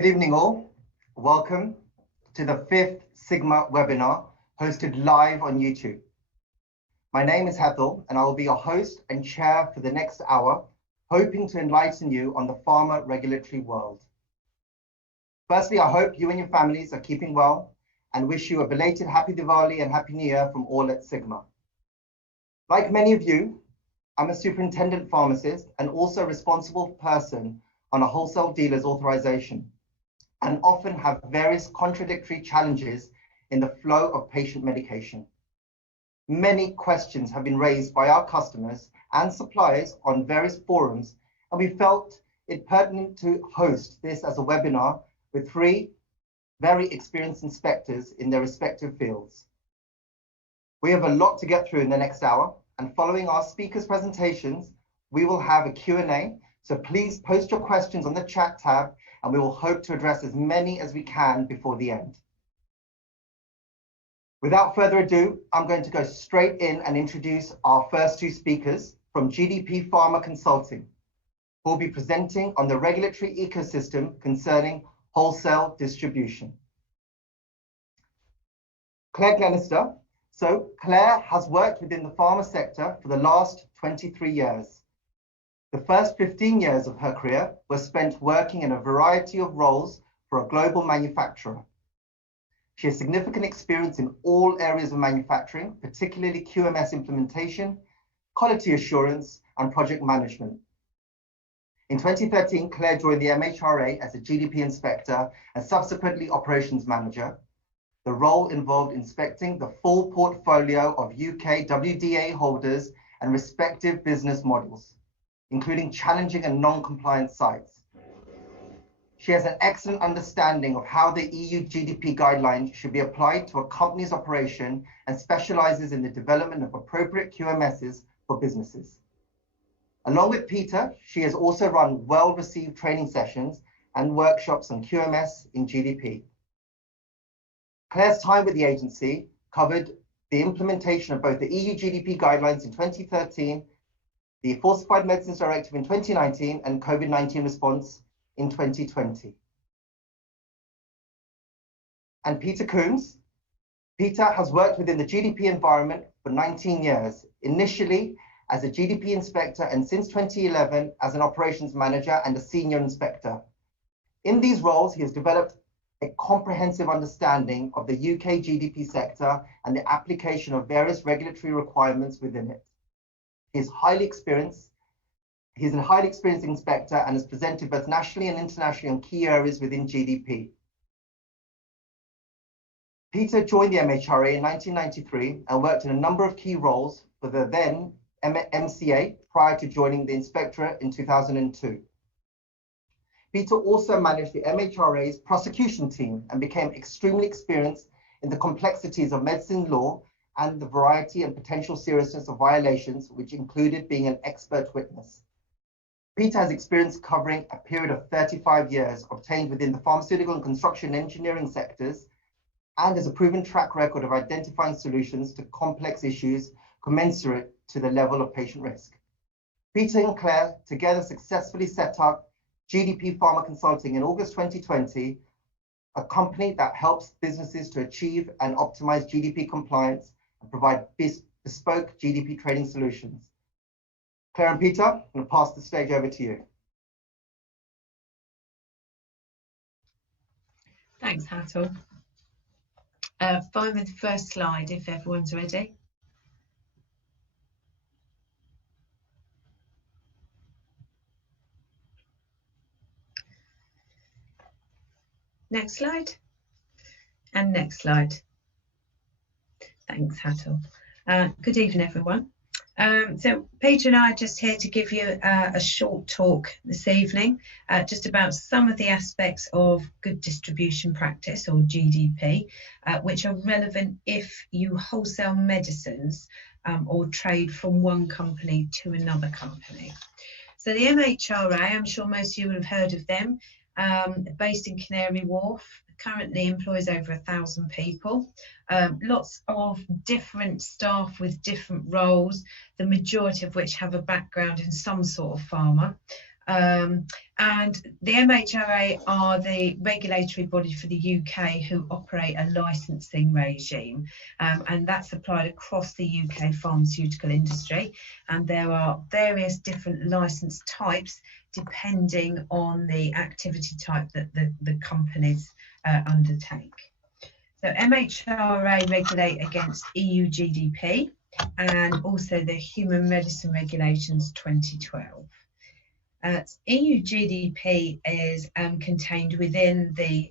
Good evening all. Welcome to the 5th Sigma webinar hosted live on YouTube. My name is Hethel and I will be your host and chair for the next hour, hoping to enlighten you on the pharma regulatory world. Firstly, I hope you and your families are keeping well and wish you a belated Happy Diwali and Happy New Year from all at Sigma. Like many of you, I'm a superintendent pharmacist and also a responsible person on a wholesale dealer's authorization, and often have various contradictory challenges in the flow of patient medication. Many questions have been raised by our customers and suppliers on various forums, and we felt it pertinent to host this as a webinar with 3 very experienced inspectors in their respective fields. We have a lot to get through in the next hour, and following our speakers' presentations, we will have a Q&A, so please post your questions on the chat tab and we will hope to address as many as we can before the end. Without further ado, I'm going to go straight in and introduce our first 2 speakers from GDP Pharma Consulting, who will be presenting on the regulatory ecosystem concerning wholesale distribution. Claire Glenister. So Claire has worked within the pharma sector for the last 23 years. The first 15 years of her career were spent working in a variety of roles for a global manufacturer. She has significant experience in all areas of manufacturing, particularly QMS implementation, quality assurance, and project management. In 2013, Claire joined the MHRA as a GDP inspector and subsequently operations manager. The role involved inspecting the full portfolio of UK WDA holders and respective business models, including challenging and non-compliant sites. She has an excellent understanding of how the EU GDP guidelines should be applied to a company's operation and specializes in the development of appropriate QMSs for businesses. Along with Peter, she has also run well-received training sessions and workshops on QMS in GDP. Claire's time with the agency covered the implementation of both the EU GDP guidelines in 2013, the Falsified Medicines Directive in 2019, and COVID-19 response in 2020. And Peter Coombs. Peter has worked within the GDP environment for 19 years, initially as a GDP inspector and since 2011 as an operations manager and a senior inspector. In these roles, he has developed a comprehensive understanding of the UK GDP sector and the application of various regulatory requirements within it. He's a highly experienced inspector and has presented both nationally and internationally on key areas within GDP. Peter joined the MHRA in 1993 and worked in a number of key roles for the then MCA prior to joining the inspectorate in 2002. Peter also managed the MHRA's prosecution team and became extremely experienced in the complexities of medicine law and the variety and potential seriousness of violations, which included being an expert witness. Peter has experience covering a period of 35 years obtained within the pharmaceutical and construction engineering sectors, and has a proven track record of identifying solutions to complex issues commensurate to the level of patient risk. Peter and Claire together successfully set up GDP Pharma Consulting in August 2020, a company that helps businesses to achieve and optimize GDP compliance and provide bespoke GDP trading solutions. Claire and Peter, I'm going to pass the stage over to you. Thanks, Hattel. Fine with the first slide if everyone's ready. Next slide. And next slide. Thanks, Hattel. Good evening, everyone. So Peter and I are just here to give you a short talk this evening, just about some of the aspects of good distribution practice, or GDP, which are relevant if you wholesale medicines or trade from one company to another company. So the MHRA, I'm sure most of you would have heard of them, based in Canary Wharf, currently employs over 1,000 people, lots of different staff with different roles, the majority of which have a background in some sort of pharma. And the MHRA are the regulatory body for the UK who operate a licensing regime, and that's applied across the UK pharmaceutical industry. And there are various different license types depending on the activity type that the companies undertake. So MHRA regulate against EU GDP and also the Human Medicine Regulations 2012. EU GDP is contained within the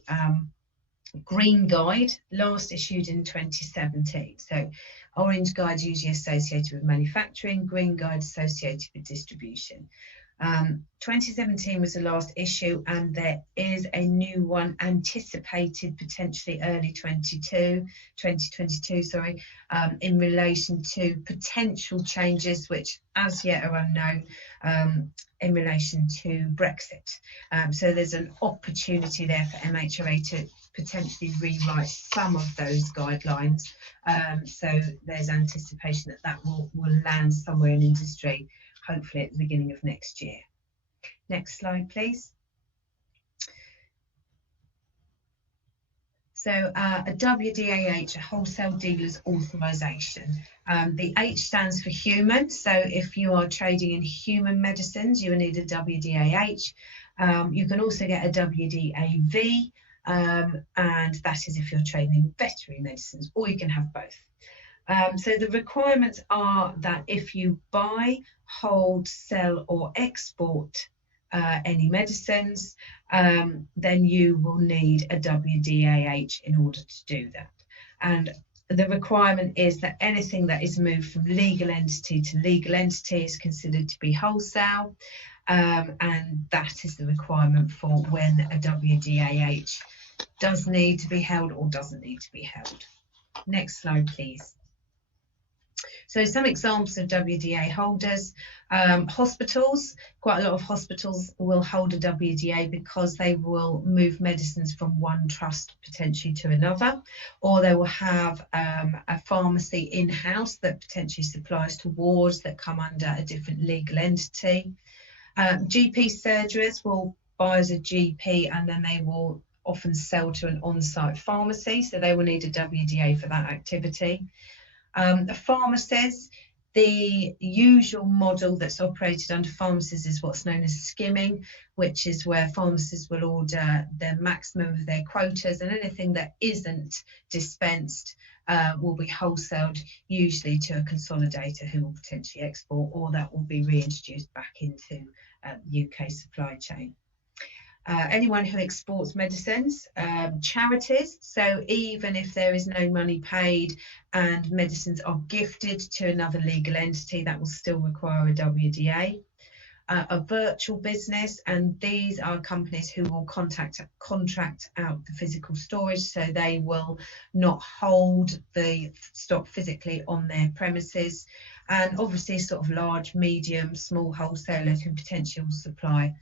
Green Guide, last issued in 2017. So Orange Guide usually associated with manufacturing, Green Guide associated with distribution. 2017 was the last issue, and there is a new one anticipated potentially early 2022, in relation to potential changes which as yet are unknown in relation to Brexit. So there's an opportunity there for MHRA to potentially rewrite some of those guidelines. So there's anticipation that that will land somewhere in industry, hopefully at the beginning of next year. Next slide, please. So a WDAH, a wholesale dealer's authorisation. The H stands for human. So if you are trading in human medicines, you will need a WDAH. You can also get a WDAV, and that is if you're trading in veterinary medicines, or you can have both. So the requirements are that if you buy, hold, sell or export any medicines, then you will need a WDAH in order to do that. And the requirement is that anything that is moved from legal entity to legal entity is considered to be wholesale, and that is the requirement for when a WDAH does need to be held or doesn't need to be held. Next slide, please. So some examples of WDA holders, hospitals, quite a lot of hospitals will hold a WDA because they will move medicines from one trust potentially to another, or they will have a pharmacy in-house that potentially supplies to wards that come under a different legal entity. GP surgeries will buy as a GP and then they will often sell to an on-site pharmacy, so they will need a WDA for that activity. Pharmacies, the usual model that's operated under pharmacies is what's known as skimming, which is where pharmacies will order the maximum of their quotas, and anything that isn't dispensed will be wholesaled, usually to a consolidator who will potentially export, or that will be reintroduced back into UK supply chain. Anyone who exports medicines, charities, so even if there is no money paid and medicines are gifted to another legal entity, that will still require a WDA. A virtual business, and these are companies who will contract out the physical storage, so they will not hold the stock physically on their premises. And obviously sort of large, medium, small wholesalers who potentially will supply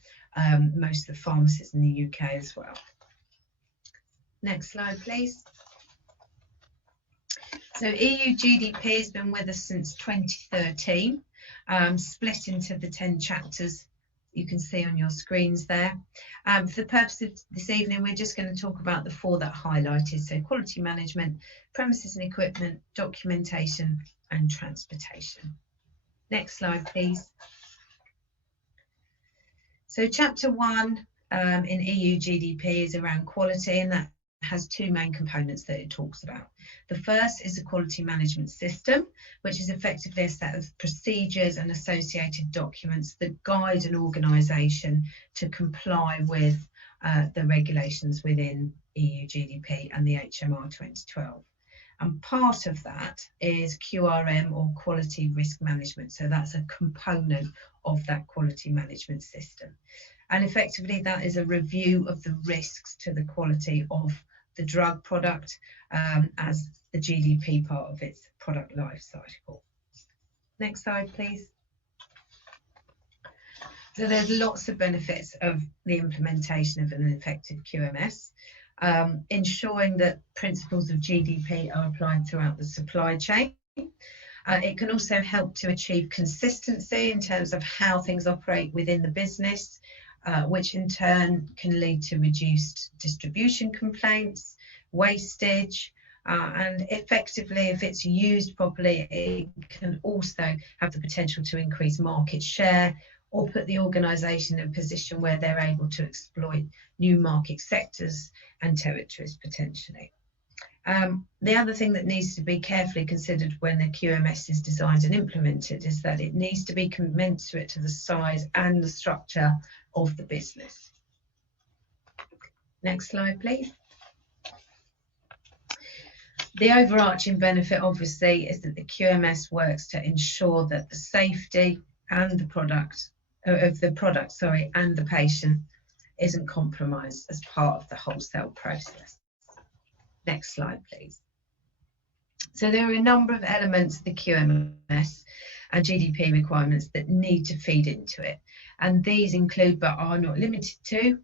most of the pharmacies in the UK as well. Next slide, please. So EU GDP has been with us since 2013, split into the 10 chapters you can see on your screens there. For the purpose of this evening, we're just going to talk about the 4 that are highlighted. So quality management, premises and equipment, documentation and transportation. Next slide, please. So chapter 1 in EU GDP is around quality, and that has 2 main components that it talks about. The first is the quality management system, which is effectively a set of procedures and associated documents that guide an organisation to comply with the regulations within EU GDP and the HMR 2012. And part of that is QRM, or quality risk management. So that's a component of that quality management system. And effectively that is a review of the risks to the quality of the drug product as the GDP part of its product life cycle. Next slide, please. So there's lots of benefits of the implementation of an effective QMS. Ensuring that principles of GDP are applied throughout the supply chain. It can also help to achieve consistency in terms of how things operate within the business, which in turn can lead to reduced distribution complaints, wastage, and effectively, if it's used properly, it can also have the potential to increase market share or put the organisation in a position where they're able to exploit new market sectors and territories potentially. The other thing that needs to be carefully considered when a QMS is designed and implemented is that it needs to be commensurate to the size and the structure of the business. Next slide, please. The overarching benefit, obviously, is that the QMS works to ensure that the safety and the product and the patient isn't compromised as part of the wholesale process. Next slide, please. So there are a number of elements of the QMS and GDP requirements that need to feed into it. And these include, but are not limited to,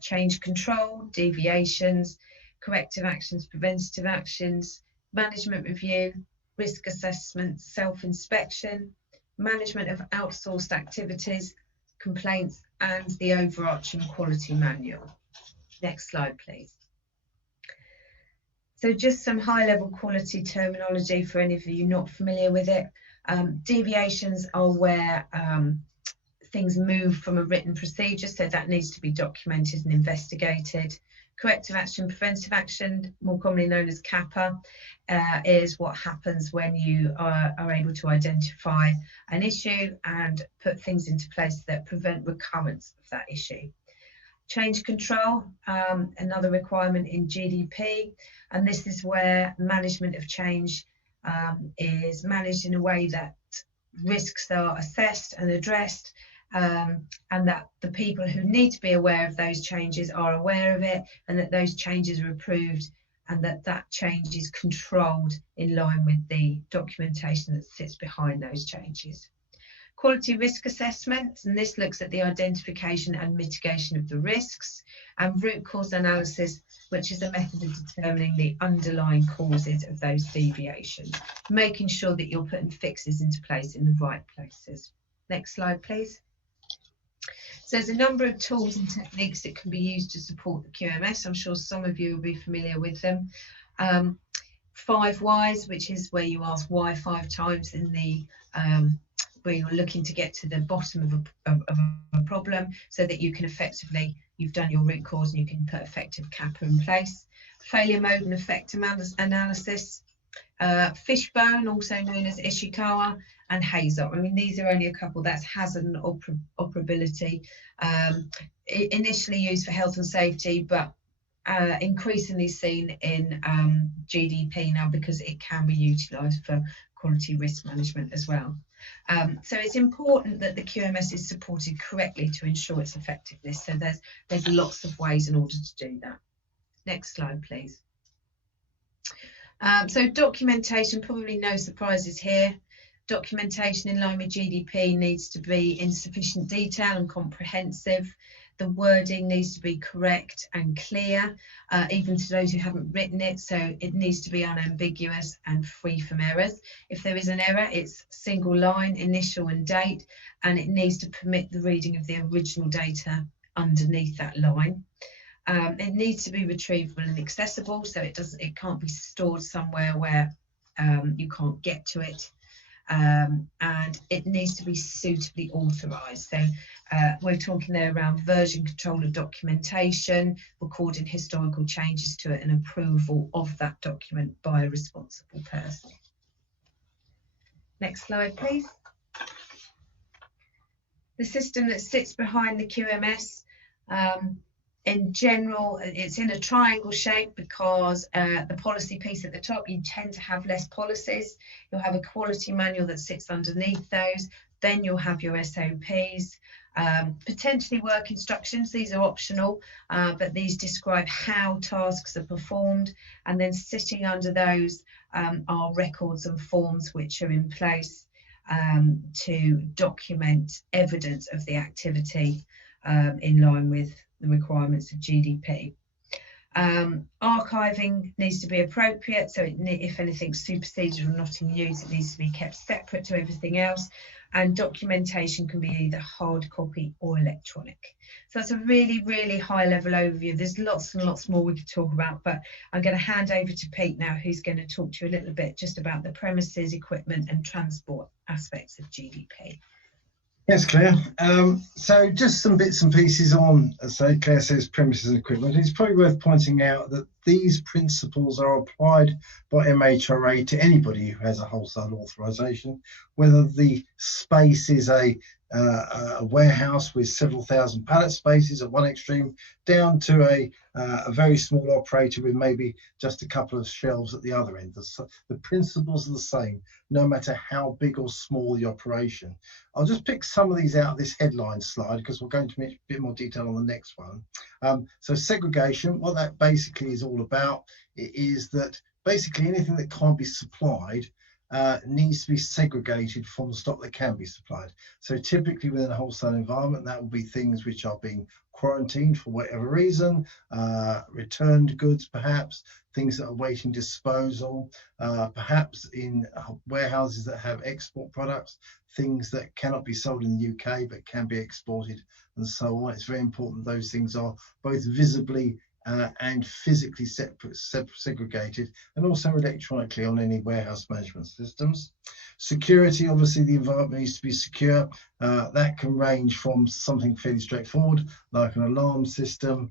change control, deviations, corrective actions, preventative actions, management review, risk assessment, self-inspection, management of outsourced activities, complaints, and the overarching quality manual. Next slide, please. So just some high-level quality terminology for any of you not familiar with it. Deviations are where things move from a written procedure, so that needs to be documented and investigated. Corrective action, preventative action, more commonly known as CAPA, is what happens when you are able to identify an issue and put things into place that prevent recurrence of that issue. Change control, another requirement in GDP, and this is where management of change is managed in a way that risks are assessed and addressed, and that the people who need to be aware of those changes are aware of it, and that those changes are approved, and that change is controlled in line with the documentation that sits behind those changes. Quality risk assessment, and this looks at the identification and mitigation of the risks, and root cause analysis, which is a method of determining the underlying causes of those deviations, making sure that you're putting fixes into place in the right places. Next slide, please. So there's a number of tools and techniques that can be used to support the QMS. I'm sure some of you will be familiar with them. 5 whys, which is where you ask why 5 times in the where you're looking to get to the bottom of a problem, so that you can effectively, you've done your root cause and you can put effective CAPA in place. Failure mode and effect analysis. Fishbone, also known as Ishikawa, and Hazer. I mean, these are only a couple. That's hazard and operability. Initially used for health and safety, but increasingly seen in GDP now, because it can be utilised for quality risk management as well. So it's important that the QMS is supported correctly to ensure its effectiveness. So there's lots of ways in order to do that. Next slide, please. So documentation, probably no surprises here. Documentation in line with GDP needs to be in sufficient detail and comprehensive. The wording needs to be correct and clear, even to those who haven't written it. So it needs to be unambiguous and free from errors. If there is an error, it's single line, initial and date, and it needs to permit the reading of the original data underneath that line. It needs to be retrievable and accessible, so it can't be stored somewhere where you can't get to it. And it needs to be suitably authorised. So we're talking there around version control of documentation, recording historical changes to it, and approval of that document by a responsible person. Next slide, please. The system that sits behind the QMS, in general, it's in a triangle shape because the policy piece at the top, you tend to have less policies. You'll have a quality manual that sits underneath those. Then you'll have your SOPs, potentially work instructions. These are optional, but these describe how tasks are performed. And then sitting under those are records and forms which are in place to document evidence of the activity in line with the requirements of GDP. Archiving needs to be appropriate, so if anything's superseded or not in use, it needs to be kept separate to everything else. And documentation can be either hard copy or electronic. So that's a really, really high level overview. There's lots and lots more we could talk about, but I'm going to hand over to Pete now, who's going to talk to you a little bit just about the premises, equipment and transport aspects of GDP. Yes, Claire. So just some bits and pieces on, as Claire says, premises and equipment. It's probably worth pointing out that these principles are applied by MHRA to anybody who has a wholesale authorisation, whether the space is a warehouse with several thousand pallet spaces at one extreme, down to a very small operator with maybe just a couple of shelves at the other end. The principles are the same, no matter how big or small the operation. I'll just pick some of these out of this headline slide because we'll go into a bit more detail on the next one. So segregation, what that basically is all about is that basically anything that can't be supplied needs to be segregated from the stock that can be supplied. So typically within a wholesale environment, that will be things which are being quarantined for whatever reason, returned goods perhaps, things that are waiting disposal, perhaps in warehouses that have export products, things that cannot be sold in the UK but can be exported and so on. It's very important those things are both visibly and physically segregated, and also electronically on any warehouse management systems. Security, obviously the environment needs to be secure. That can range from something fairly straightforward like an alarm system,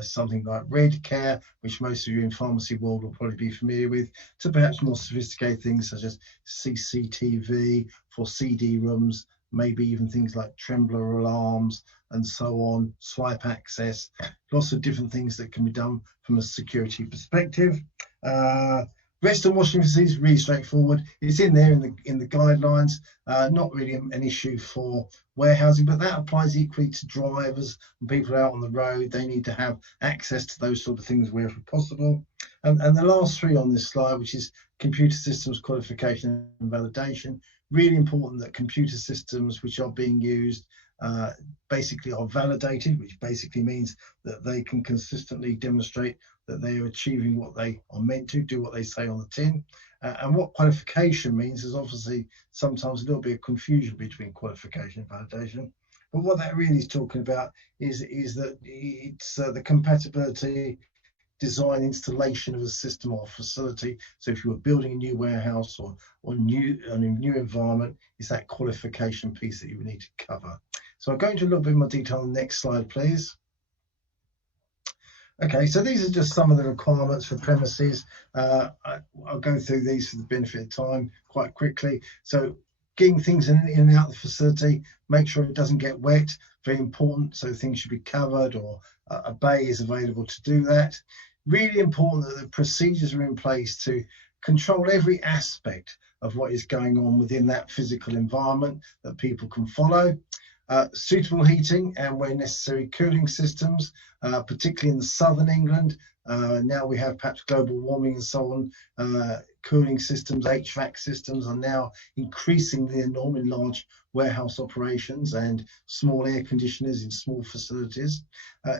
something like Redcare, which most of you in pharmacy world will probably be familiar with, to perhaps more sophisticated things such as CCTV for CD rooms, maybe even things like trembler alarms and so on, swipe access, lots of different things that can be done from a security perspective. Rest and washing facilities, really straightforward. It's in there in the guidelines, not really an issue for warehousing, but that applies equally to drivers and people out on the road. They need to have access to those sort of things wherever possible. And the last three on this slide, which is computer systems qualification and validation, really important that computer systems which are being used basically are validated, which basically means that they can consistently demonstrate that they are achieving what they are meant to do, what they say on the tin. And what qualification means is obviously sometimes a little bit of confusion between qualification and validation. But what that really is talking about is that it's the compatibility, design, installation of a system or facility. So if you were building a new warehouse or a new environment, it's that qualification piece that you would need to cover. So I'll go into a little bit more detail on the next slide, please. Okay, so these are just some of the requirements for premises. I'll go through these for the benefit of time quite quickly. So getting things in and out of the facility, make sure it doesn't get wet, very important. So things should be covered, or a bay is available to do that. Really important that the procedures are in place to control every aspect of what is going on within that physical environment that people can follow. Suitable heating and where necessary cooling systems, particularly in the southern England. Now we have perhaps global warming and so on. Cooling systems, HVAC systems are now increasingly the norm in large warehouse operations and small air conditioners in small facilities.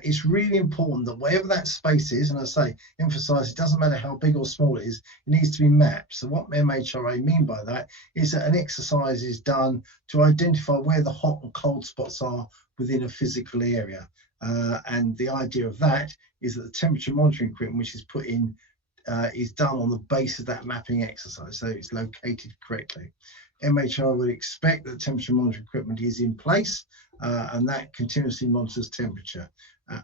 It's really important that wherever that space is, and I say, emphasise, it doesn't matter how big or small it is, it needs to be mapped. So what MHRA mean by that is that an exercise is done to identify where the hot and cold spots are within a physical area. And the idea of that is that the temperature monitoring equipment which is put in is done on the base of that mapping exercise, so it's located correctly. MHRA would expect that temperature monitoring equipment is in place and that continuously monitors temperature,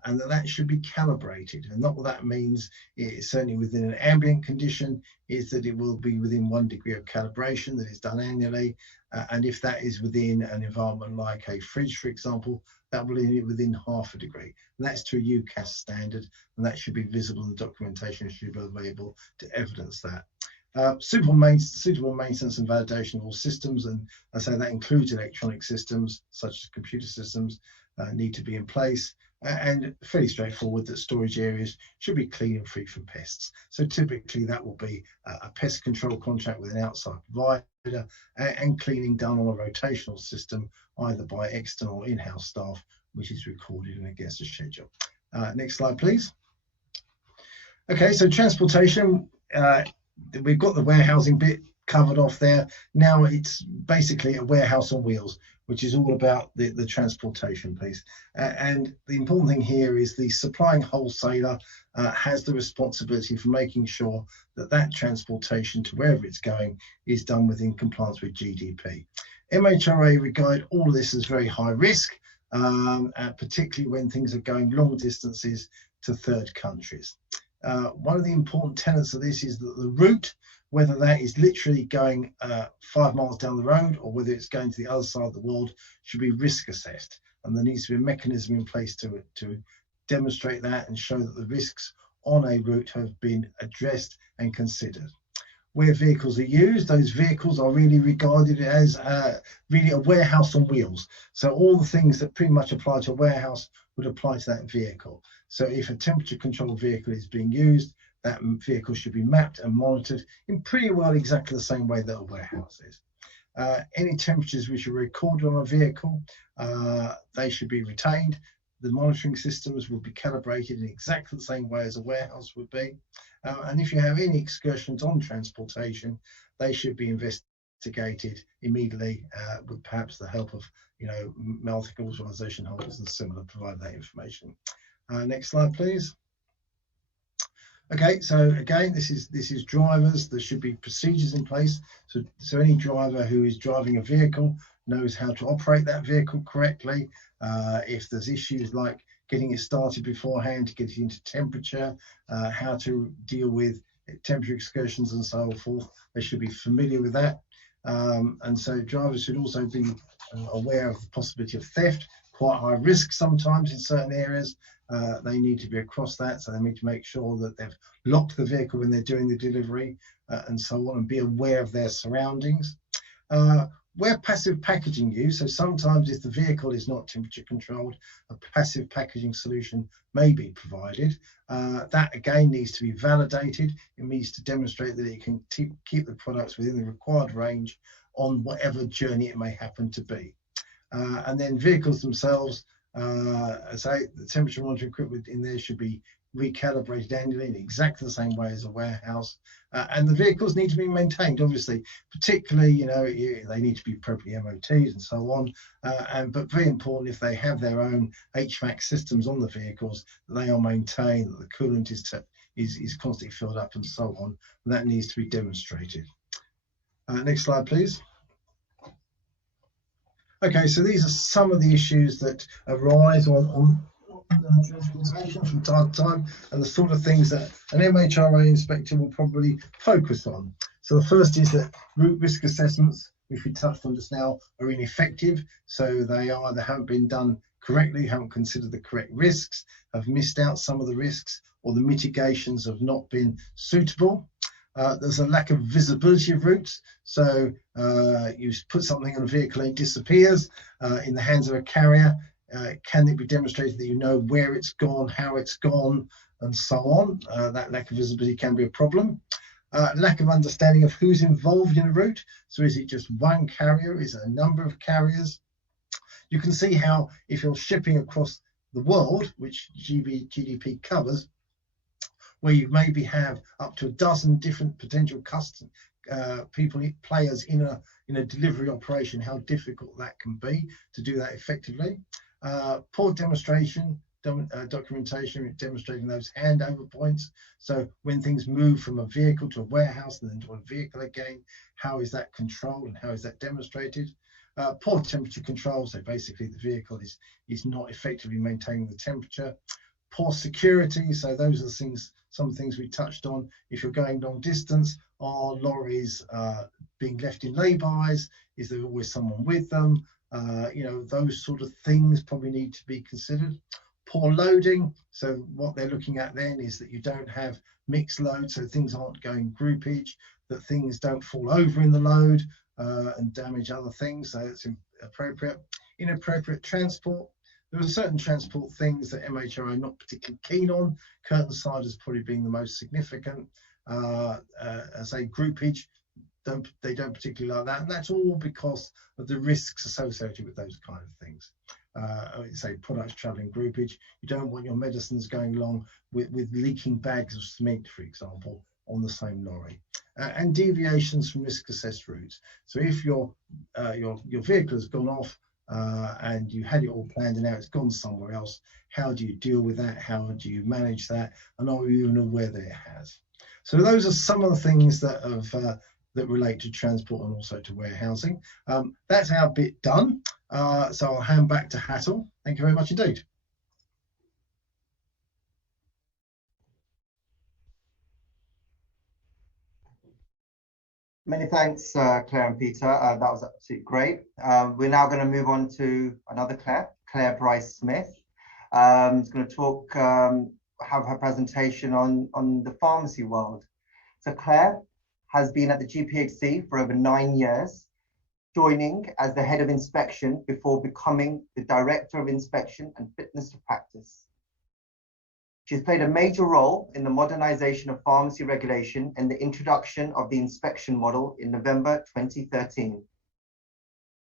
and that should be calibrated. And what that means is, certainly within an ambient condition, is that it will be within 1 degree of calibration that is done annually. And if that is within an environment like a fridge, for example, that will be within 0.5 degree. And that's to a UCAS standard, and that should be visible in the documentation, should be available to evidence that. Suitable maintenance and validation of all systems, and I say that includes electronic systems such as computer systems, need to be in place, and fairly straightforward that storage areas should be clean and free from pests. So typically that will be a pest control contract with an outside provider, and cleaning done on a rotational system, either by external or in-house staff, which is recorded and against a schedule. Next slide, please. Okay, so transportation, we've got the warehousing bit covered off there. Now it's basically a warehouse on wheels, which is all about the transportation piece. And the important thing here is the supplying wholesaler has the responsibility for making sure that that transportation to wherever it's going is done within compliance with GDP. MHRA regard all of this as very high risk, particularly when things are going long distances to third countries. One of the important tenets of this is that the route, whether that is literally going 5 miles down the road or whether it's going to the other side of the world, should be risk assessed. And there needs to be a mechanism in place to demonstrate that and show that the risks on a route have been addressed and considered. Where vehicles are used, those vehicles are really regarded as really a warehouse on wheels. So all the things that pretty much apply to a warehouse would apply to that vehicle. So if a temperature controlled vehicle is being used, that vehicle should be mapped and monitored in pretty well exactly the same way that a warehouse is. Any temperatures which are recorded on a vehicle, they should be retained. The monitoring systems will be calibrated in exactly the same way as a warehouse would be. And if you have any excursions on transportation, they should be investigated immediately with perhaps the help of, melting authorization holders and similar, provide that information. Next slide, please. Okay, so again, this is drivers. There should be procedures in place. So any driver who is driving a vehicle knows how to operate that vehicle correctly. If there's issues like getting it started beforehand, getting into temperature, how to deal with temperature excursions and so forth, they should be familiar with that. And so drivers should also be aware of the possibility of theft, quite high risk sometimes in certain areas. They need to be across that, so they need to make sure that they've locked the vehicle when they're doing the delivery and so on, and be aware of their surroundings. Where passive packaging used, so sometimes if the vehicle is not temperature controlled, a passive packaging solution may be provided. That again needs to be validated. It needs to demonstrate that it can keep the products within the required range on whatever journey it may happen to be. And then vehicles themselves, as I say, the temperature monitoring equipment in there should be recalibrated annually in exactly the same way as a warehouse, and the vehicles need to be maintained, obviously, particularly they need to be appropriately MOT'd and so on, but very important, if they have their own HVAC systems on the vehicles, that they are maintained, that the coolant is constantly filled up and so on, and that needs to be demonstrated. Next slide, please. Okay, so these are some of the issues that arise on transportation from time to time, and the sort of things that an MHRA inspector will probably focus on. So the first is that route risk assessments, which we touched on just now, are ineffective. So they either haven't been done correctly, haven't considered the correct risks, have missed out some of the risks, or the mitigations have not been suitable. There's a lack of visibility of routes. So you put something on a vehicle and it disappears in the hands of a carrier. Can it be demonstrated that you know where it's gone, how it's gone, and so on? That lack of visibility can be a problem. Lack of understanding of who's involved in a route. So is it just one carrier? Is it a number of carriers? You can see how if you're shipping across the world, which GDP covers, where you maybe have up to a dozen different potential players in a delivery operation, how difficult that can be to do that effectively. Poor documentation, demonstrating those handover points. So when things move from a vehicle to a warehouse and then to a vehicle again, how is that controlled and how is that demonstrated? Poor temperature control, so basically the vehicle is not effectively maintaining the temperature. Poor security, so those are the things, some things we touched on. If you're going long distance, are lorries being left in lay-bys? Is there always someone with them? Those sort of things probably need to be considered. Poor loading, so what they're looking at then is that you don't have mixed load, so things aren't going groupage, that things don't fall over in the load and damage other things, so it's appropriate. Inappropriate transport. There are certain transport things that MHRA are not particularly keen on, curtain siders probably being the most significant. As a groupage, they don't particularly like that, and that's all because of the risks associated with those kind of things. say products traveling groupage. You don't want your medicines going along with leaking bags of cement, for example, on the same lorry. And deviations from risk assessed routes. So if your vehicle has gone off and you had it all planned and now it's gone somewhere else, how do you deal with that? How do you manage that? And are you even aware that it has? So those are some of the things that have that relate to transport and also to warehousing. That's our bit done. So I'll hand back to Hattel. Thank you very much indeed. Many thanks, Claire and Peter. That was absolutely great. We're now going to move on to another Claire Bryce-Smith. Who's going to talk, have her presentation on the pharmacy world. So Claire has been at the GPhC for over 9 years, joining as the head of inspection before becoming the director of inspection and fitness to practice. She's played a major role in the modernization of pharmacy regulation and the introduction of the inspection model in November 2013.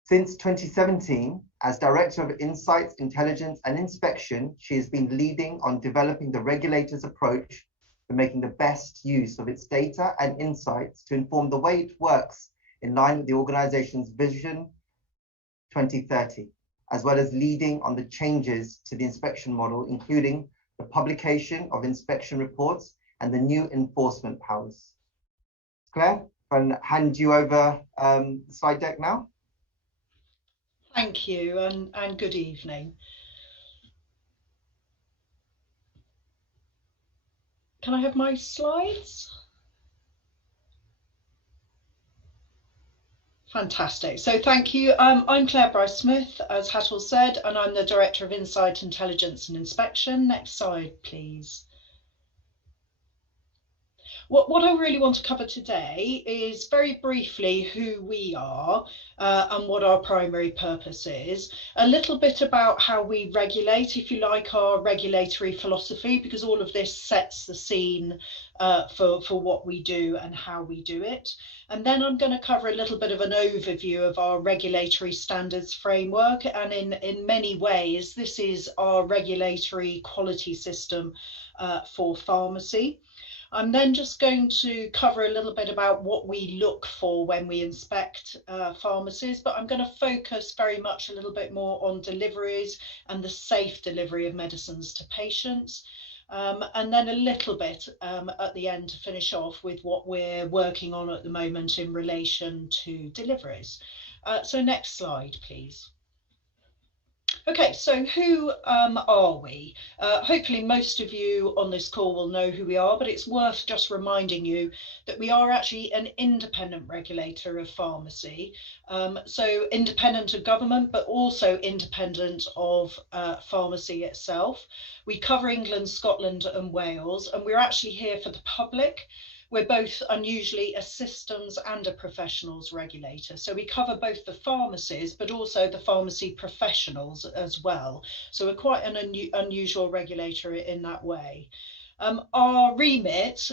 Since 2017, as Director of Insights, Intelligence and Inspection, she has been leading on developing the regulator's approach to making the best use of its data and insights to inform the way it works in line with the organization's Vision 2030, as well as leading on the changes to the inspection model, including the publication of inspection reports and the new enforcement powers. Claire, I'll hand you over the slide deck now. Thank you, and good evening. Can I have my slides? Fantastic. So thank you. I'm Claire Bryce-Smith, as Hattel said, and I'm the Director of Insight, Intelligence and Inspection. Next slide, please. What I really want to cover today is very briefly who we are and what our primary purpose is, a little bit about how we regulate, if you like, our regulatory philosophy, because all of this sets the scene for what we do and how we do it. And then I'm going to cover a little bit of an overview of our regulatory standards framework, and in many ways this is our regulatory quality system for pharmacy. I'm then just going to cover a little bit about what we look for when we inspect pharmacies, but I'm going to focus very much a little bit more on deliveries and the safe delivery of medicines to patients. And then a little bit at the end to finish off with what we're working on at the moment in relation to deliveries. So next slide, please. Okay, so who are we? Hopefully most of you on this call will know who we are, but it's worth just reminding you that we are actually an independent regulator of pharmacy. So independent of government, but also independent of pharmacy itself. We cover England, Scotland and Wales, and we're actually here for the public. We're both unusually a systems and a professionals regulator. So we cover both the pharmacies, but also the pharmacy professionals as well. So we're quite an unusual regulator in that way. Our remit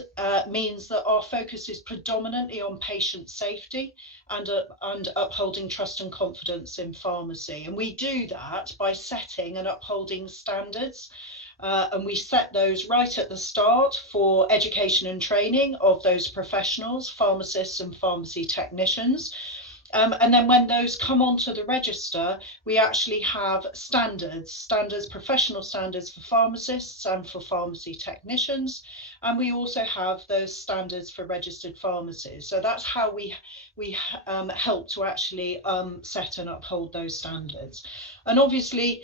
means that our focus is predominantly on patient safety and upholding trust and confidence in pharmacy. And we do that by setting and upholding standards. And we set those right at the start for education and training of those professionals, pharmacists and pharmacy technicians. And then when those come onto the register, we actually have standards, professional standards for pharmacists and for pharmacy technicians. And we also have those standards for registered pharmacies. So that's how we help to actually set and uphold those standards. And obviously,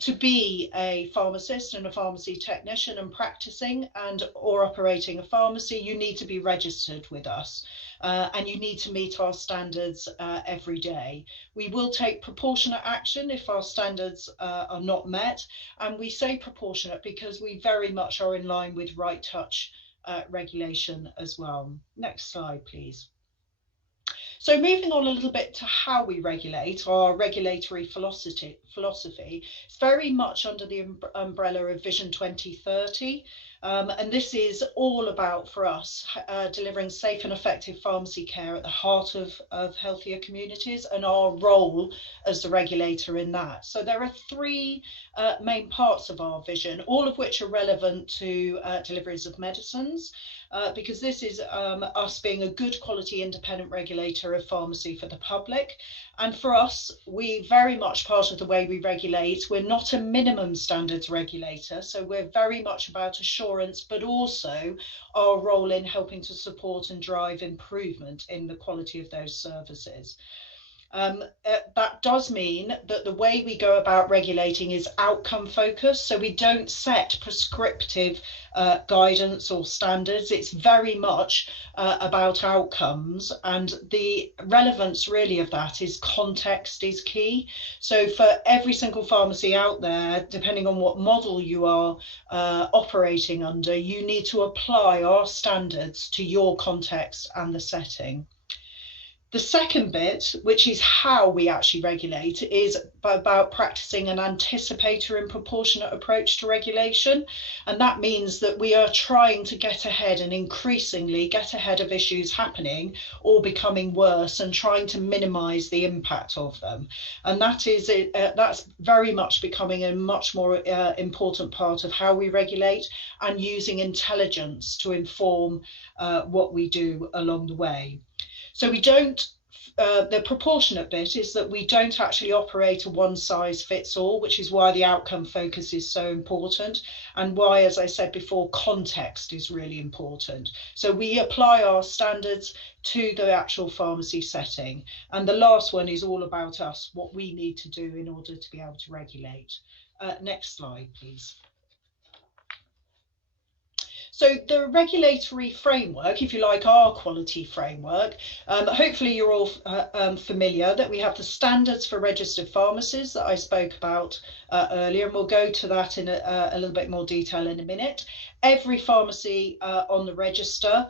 to be a pharmacist and a pharmacy technician and practicing or operating a pharmacy, you need to be registered with us and you need to meet our standards every day. We will take proportionate action if our standards are not met, and we say proportionate because we very much are in line with right touch regulation as well. Next slide, please. So moving on a little bit to how we regulate, our regulatory philosophy, it's very much under the umbrella of Vision 2030. And this is all about, for us, delivering safe and effective pharmacy care at the heart of healthier communities and our role as the regulator in that. So there are three main parts of our vision, all of which are relevant to deliveries of medicines, because this is us being a good quality independent regulator of pharmacy for the public. And for us, we very much, part of the way we regulate, we're not a minimum standards regulator, so we're very much about assurance, but also our role in helping to support and drive improvement in the quality of those services. That does mean that the way we go about regulating is outcome focused. So we don't set prescriptive guidance or standards. It's very much about outcomes. And the relevance really of that is context is key. So for every single pharmacy out there, depending on what model you are operating under, you need to apply our standards to your context and the setting. The second bit, which is how we actually regulate, is about practicing an anticipatory and proportionate approach to regulation. And that means that we are trying to get ahead and increasingly get ahead of issues happening or becoming worse and trying to minimise the impact of them. And that is that's very much becoming a much more important part of how we regulate, and using intelligence to inform what we do along the way. So we don't, the proportionate bit is that we don't actually operate a one size fits all, which is why the outcome focus is so important, and why, as I said before, context is really important. So we apply our standards to the actual pharmacy setting. And the last one is all about us, what we need to do in order to be able to regulate. Next slide, please. So the regulatory framework, if you like, our quality framework, hopefully you're all familiar that we have the standards for registered pharmacies that I spoke about earlier, and we'll go to that in a little bit more detail in a minute. Every pharmacy on the register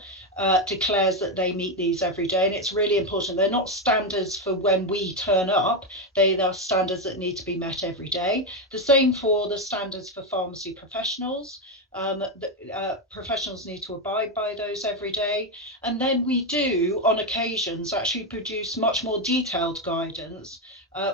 declares that they meet these every day, and it's really important. They're not standards for when we turn up, they are standards that need to be met every day. The same for the standards for pharmacy professionals. Professionals need to abide by those every day. And then we do, on occasions, actually produce much more detailed guidance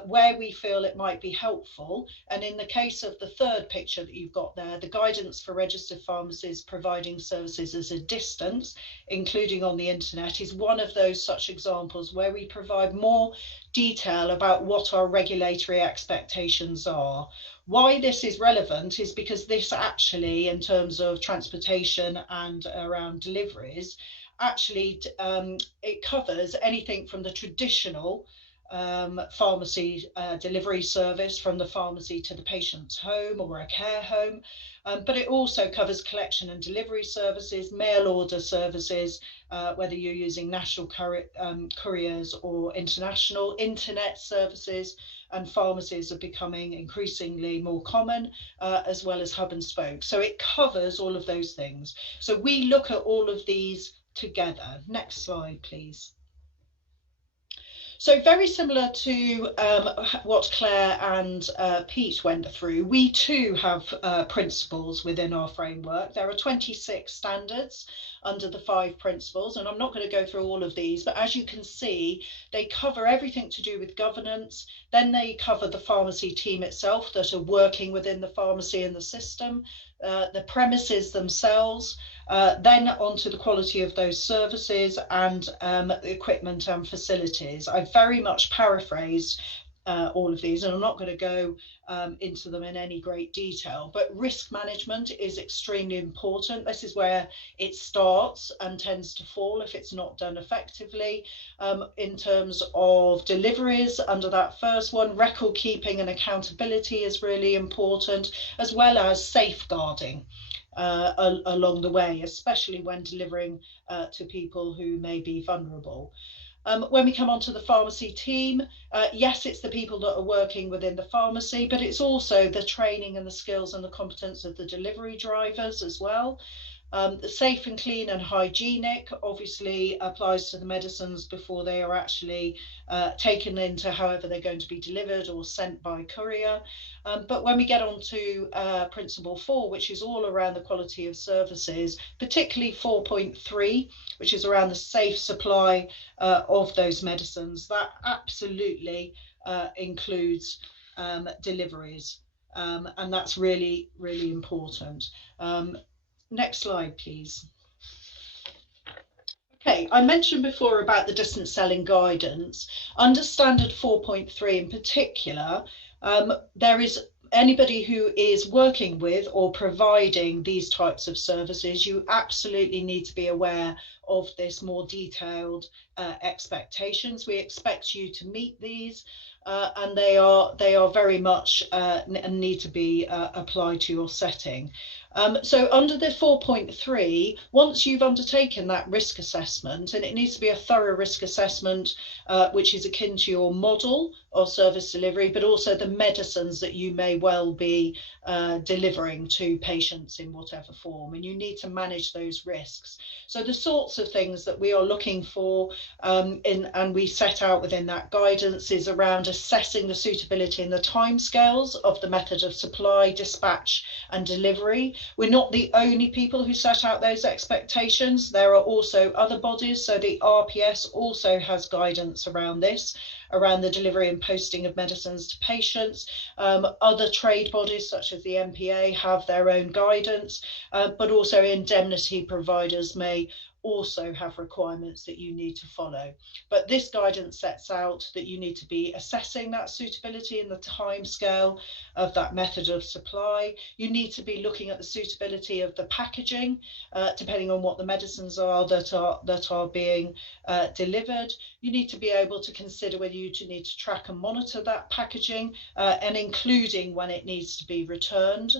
where we feel it might be helpful. And in the case of the third picture that you've got there, the guidance for registered pharmacies providing services at a distance, including on the internet, is one of those such examples where we provide more detail about what our regulatory expectations are. Why this is relevant is because this actually, in terms of transportation and around deliveries, actually it covers anything from the traditional pharmacy delivery service from the pharmacy to the patient's home or a care home, but it also covers collection and delivery services, mail order services, whether you're using national couriers or international internet services, and pharmacies are becoming increasingly more common, as well as hub and spoke. So it covers all of those things. So we look at all of these together. Next slide, please. So very similar to what Claire and Pete went through, we too have principles within our framework. There are 26 standards under the 5 principles, and I'm not going to go through all of these, but as you can see, they cover everything to do with governance. Then they cover the pharmacy team itself that are working within the pharmacy and the system, the premises themselves, then onto the quality of those services and equipment and facilities. I've very much paraphrased all of these, and I'm not going to go into them in any great detail, but risk management is extremely important. This is where it starts and tends to fall if it's not done effectively. In terms of deliveries, under that first one, record keeping and accountability is really important, as well as safeguarding along the way, especially when delivering to people who may be vulnerable. When we come onto the pharmacy team, yes, it's the people that are working within the pharmacy, but it's also the training and the skills and the competence of the delivery drivers as well. The safe and clean and hygienic obviously applies to the medicines before they are actually taken into however they're going to be delivered or sent by courier. But when we get on to principle 4, which is all around the quality of services, particularly 4.3, which is around the safe supply of those medicines, that absolutely includes deliveries. And that's really, really important. Next slide, please. Okay, I mentioned before about the distance selling guidance. Under Standard 4.3 in particular, there is anybody who is working with or providing these types of services, you absolutely need to be aware of this more detailed expectations. We expect you to meet these. And they are very much need to be applied to your setting. So under the 4.3, once you've undertaken that risk assessment, and it needs to be a thorough risk assessment, which is akin to your model of service delivery, but also the medicines that you may well be delivering to patients in whatever form, and you need to manage those risks. So the sorts of things that we are looking for and we set out within that guidance is around assessing the suitability and the timescales of the method of supply, dispatch and delivery. We're not the only people who set out those expectations. There are also other bodies. So the RPS also has guidance around this, around the delivery and posting of medicines to patients. Other trade bodies such as the MPA have their own guidance, but also indemnity providers may also have requirements that you need to follow. But this guidance sets out that you need to be assessing that suitability and the time scale of that method of supply. You need to be looking at the suitability of the packaging, depending on what the medicines are that are being delivered. You need to be able to consider whether you need to track and monitor that packaging, and including when it needs to be returned.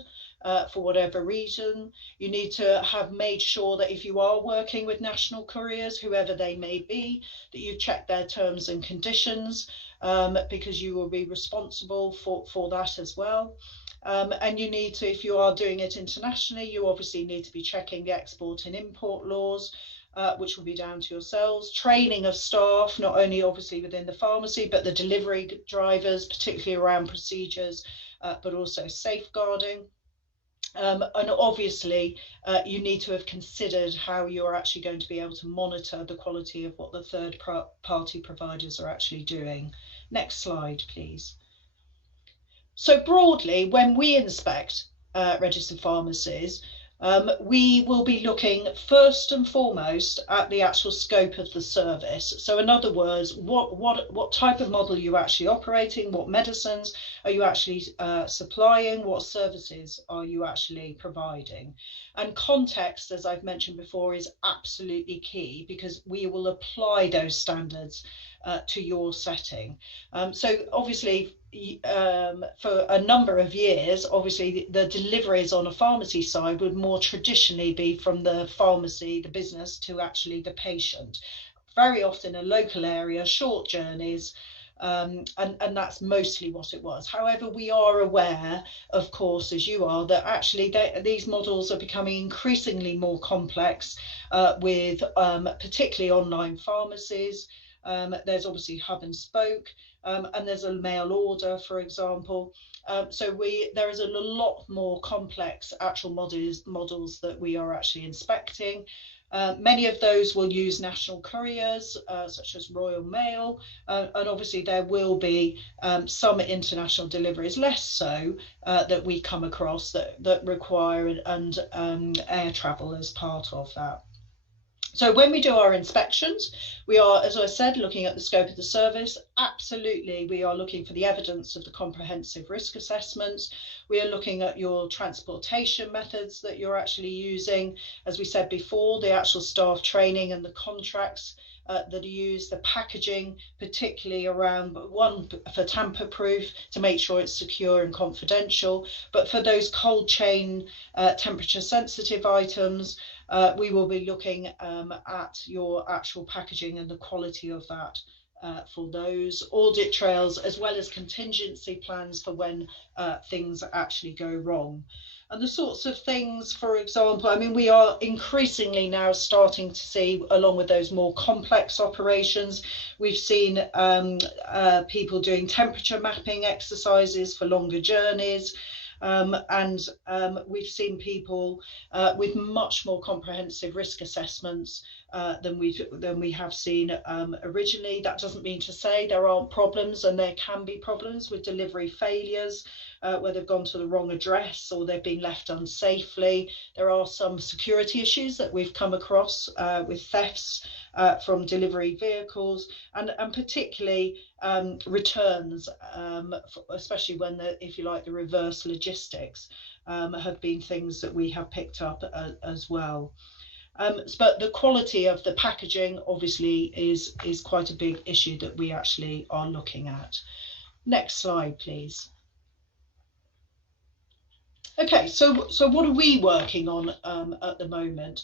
For whatever reason. You need to have made sure that if you are working with national couriers, whoever they may be, that you check their terms and conditions, because you will be responsible for that as well. And you need to, if you are doing it internationally, you obviously need to be checking the export and import laws, which will be down to yourselves. Training of staff, not only obviously within the pharmacy, but the delivery drivers, particularly around procedures, but also safeguarding. And obviously, you need to have considered how you're actually going to be able to monitor the quality of what the third-party providers are actually doing. Next slide, please. So broadly, when we inspect registered pharmacies, we will be looking first and foremost at the actual scope of the service. So in other words, what type of model are you actually operating? What medicines are you actually supplying? What services are you actually providing? And context, as I've mentioned before, is absolutely key, because we will apply those standards to your setting. So obviously, for a number of years, obviously the deliveries on a pharmacy side would more traditionally be from the pharmacy, the business, to actually the patient. Very often a local area, short journeys, and that's mostly what it was. However, we are aware, of course, as you are, that actually these models are becoming increasingly more complex, with particularly online pharmacies. There's obviously hub and spoke, and there's a mail order, for example. So there is a lot more complex actual models that we are actually inspecting. Many of those will use national couriers, such as Royal Mail, and obviously there will be some international deliveries, less so, that we come across that require air travel as part of that. So when we do our inspections, we are, as I said, looking at the scope of the service. Absolutely, we are looking for the evidence of the comprehensive risk assessments. We are looking at your transportation methods that you're actually using. As we said before, the actual staff training and the contracts that are used, the packaging, particularly around one for tamper proof to make sure it's secure and confidential, but for those cold chain temperature sensitive items, we will be looking at your actual packaging and the quality of that for those audit trails, as well as contingency plans for when things actually go wrong. And the sorts of things, for example, I mean, we are increasingly now starting to see, along with those more complex operations, we've seen people doing temperature mapping exercises for longer journeys. And we've seen people with much more comprehensive risk assessments than we have seen originally. That doesn't mean to say there aren't problems, and there can be problems with delivery failures, where they've gone to the wrong address or they've been left unsafely. There are some security issues that we've come across with thefts from delivery vehicles, and particularly returns, especially when if you like, the reverse logistics have been things that we have picked up as well. But the quality of the packaging obviously is quite a big issue that we actually are looking at. Next slide, please. Okay, so what are we working on at the moment?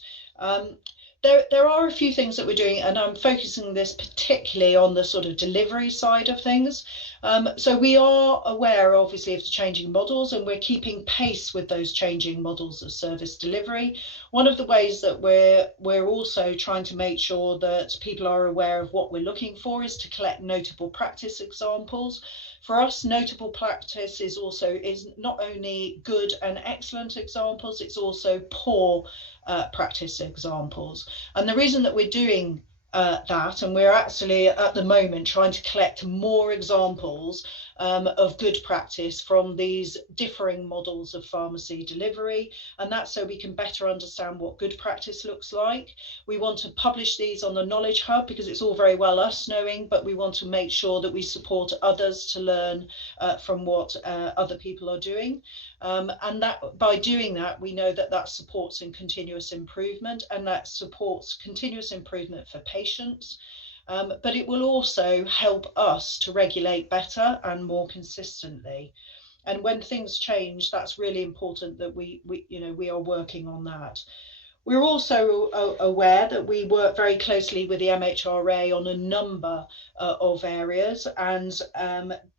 There are a few things that we're doing, and I'm focusing this particularly on the sort of delivery side of things. So we are aware, obviously, of the changing models, and we're keeping pace with those changing models of service delivery. One of the ways that we're also trying to make sure that people are aware of what we're looking for is to collect notable practice examples. For us, notable practice is not only good and excellent examples, it's also poor practice examples. And the reason that we're doing that, and we're actually at the moment trying to collect more examples of good practice from these differing models of pharmacy delivery, and that's so we can better understand what good practice looks like. We want to publish these on the Knowledge Hub because it's all very well us knowing, but we want to make sure that we support others to learn from what other people are doing. And that by doing that, we know that that supports in continuous improvement, and that supports continuous improvement for patients. But it will also help us to regulate better and more consistently. And when things change, that's really important that we are working on that. We're also aware that we work very closely with the MHRA on a number of areas, and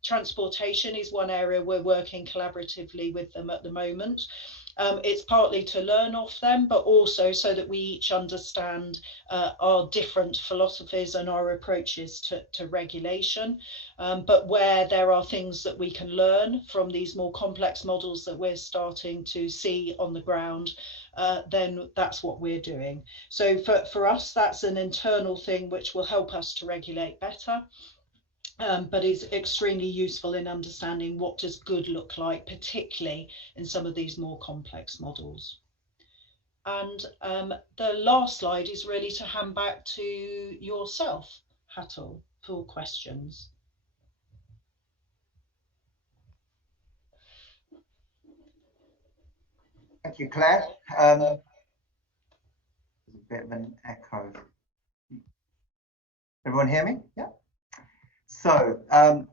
transportation is one area we're working collaboratively with them at the moment. It's partly to learn off them, but also so that we each understand our different philosophies and our approaches to regulation. But where there are things that we can learn from these more complex models that we're starting to see on the ground, then that's what we're doing. So for us, that's an internal thing which will help us to regulate better. But is extremely useful in understanding what does good look like, particularly in some of these more complex models. And the last slide is really to hand back to yourself, Hatul, for questions. Thank you, Claire. There's a bit of an echo. Everyone hear me? Yeah. So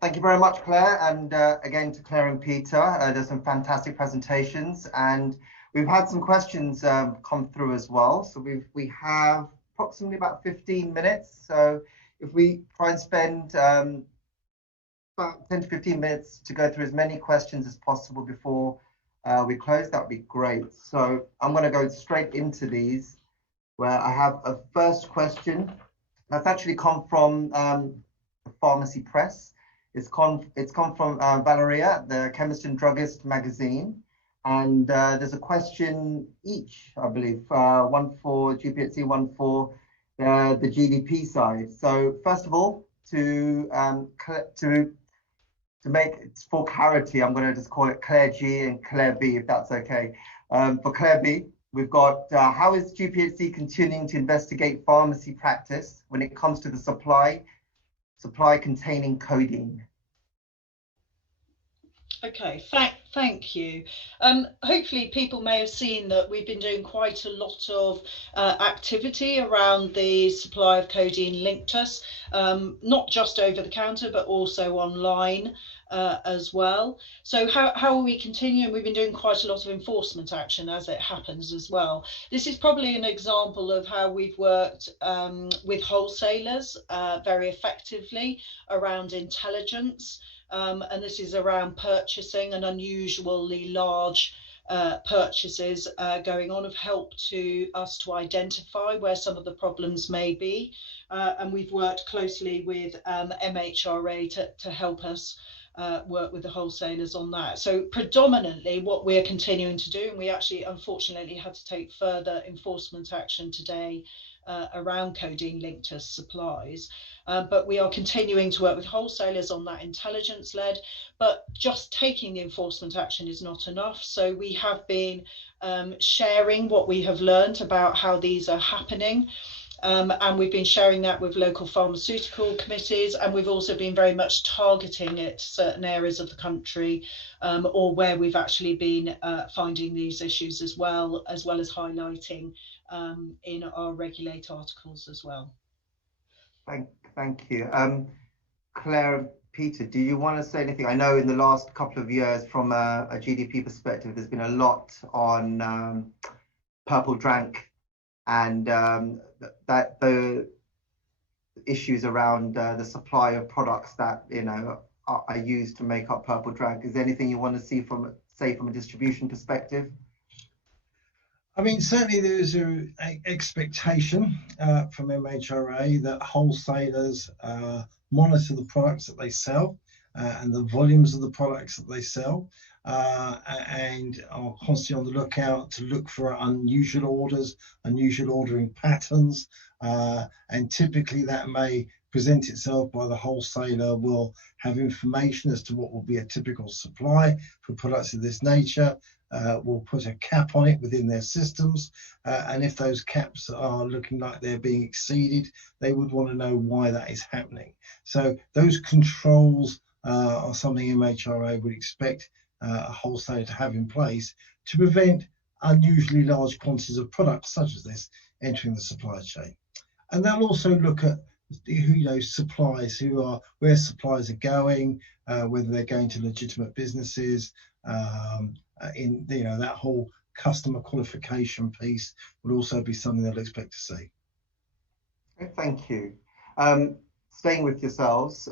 thank you very much, Claire, and again to Claire and Peter. There's some fantastic presentations, and we've had some questions come through as well. So we have approximately about 15 minutes. So if we try and spend about 10 to 15 minutes to go through as many questions as possible before we close, that would be great. So I'm going to go straight into these, where I have a first question that's actually come from the Pharmacy Press. It's come from Valeria, the Chemist and Druggist magazine, and there's a question each, I believe, one for GPhC, one for the GDP side. So first of all, to make it for clarity, I'm going to just call it Claire G and Claire B, if that's okay. For Claire B, we've got how is GPhC continuing to investigate pharmacy practice when it comes to the supply containing codeine? Okay, thank you. Hopefully people may have seen that we've been doing quite a lot of activity around the supply of codeine linked to us, not just over the counter, but also online. as well. So how are we continuing? We've been doing quite a lot of enforcement action as it happens as well. This is probably an example of how we've worked with wholesalers very effectively around intelligence. And this is around purchasing and unusually large purchases going on, have helped us to identify where some of the problems may be. And we've worked closely with MHRA to help us work with the wholesalers on that. So predominantly what we're continuing to do, and we actually unfortunately had to take further enforcement action today around codeine linked to supplies, but we are continuing to work with wholesalers on that intelligence led. But just taking the enforcement action is not enough, so we have been sharing what we have learned about how these are happening. And we've been sharing that with local pharmaceutical committees, and we've also been very much targeting at certain areas of the country or where we've actually been finding these issues as well as highlighting in our Regulate articles as well. Thank you. Claire and Peter, do you want to say anything? I know in the last couple of years from a GDP perspective, there's been a lot on purple drank and that the issues around the supply of products that are used to make up purple drank. Is there anything you want to see from a distribution perspective? I mean, certainly there's an expectation from MHRA that wholesalers monitor the products that they sell and the volumes of the products that they sell, and are constantly on the lookout to look for unusual orders, unusual ordering patterns, and typically that may present itself by the wholesaler will have information as to what will be a typical supply for products of this nature. Will put a cap on it within their systems, and if those caps are looking like they're being exceeded, they would want to know why that is happening. So those controls are something MHRA would expect a wholesaler to have in place to prevent unusually large quantities of products such as this entering the supply chain. And they'll also look at supplies where supplies are going, whether they're going to legitimate businesses. In that whole customer qualification piece would also be something they'll expect to see. Okay, thank you. Staying with yourselves,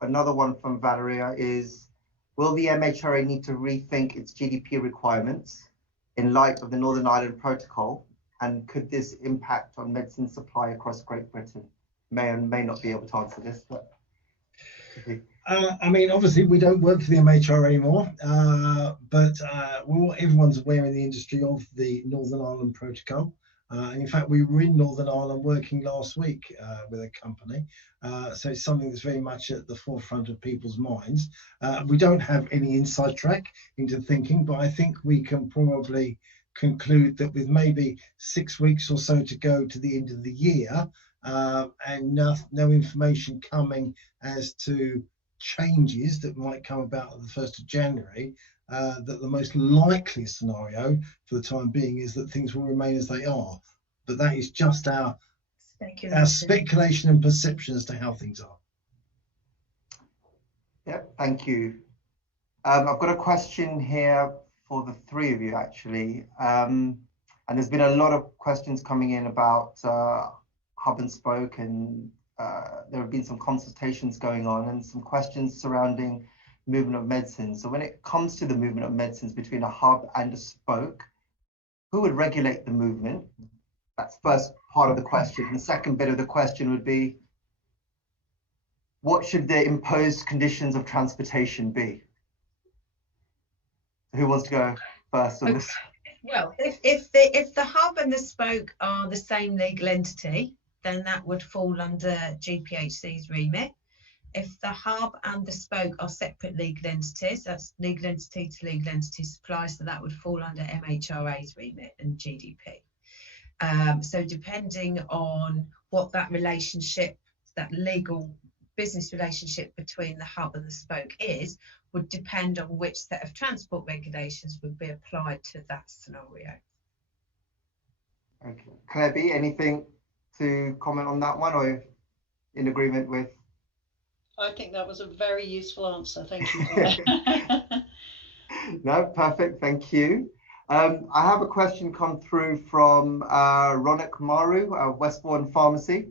another one from Valeria is, will the MHRA need to rethink its GDP requirements in light of the Northern Ireland Protocol, and could this impact on medicine supply across Great Britain? May and may not be able to answer this, but I mean, obviously we don't work for the MHRA anymore, but everyone's aware in the industry of the Northern Ireland Protocol. And in fact, we were in Northern Ireland working last week with a company. So it's something that's very much at the forefront of people's minds. We don't have any inside track into thinking, but I think we can probably conclude that with maybe 6 weeks or so to go to the end of the year, and no information coming as to changes that might come about on the 1st of January, that the most likely scenario for the time being is that things will remain as they are. But that is just our speculation and perception as to how things are. Yep, thank you. I've got a question here for the three of you, actually. And there's been a lot of questions coming in about hub and spoke, and there have been some consultations going on and some questions surrounding movement of medicines. So when it comes to the movement of medicines between a hub and a spoke, who would regulate the movement? That's first part of the question. And the second bit of the question would be, what should the imposed conditions of transportation be? Who wants to go first on this? Well, if the hub and the spoke are the same legal entity, then that would fall under GPhC's remit. If the hub and the spoke are separate legal entities, that's legal entity to legal entity supply, so that would fall under MHRA's remit and GDP. So depending on what that relationship, that legal business relationship between the hub and the spoke is, would depend on which set of transport regulations would be applied to that scenario. Okay, Claire B, anything to comment on that one, or in agreement with? I think that was a very useful answer. Thank you, Claire. No, perfect. Thank you. I have a question come through from Ronak Maru, Westbourne Pharmacy.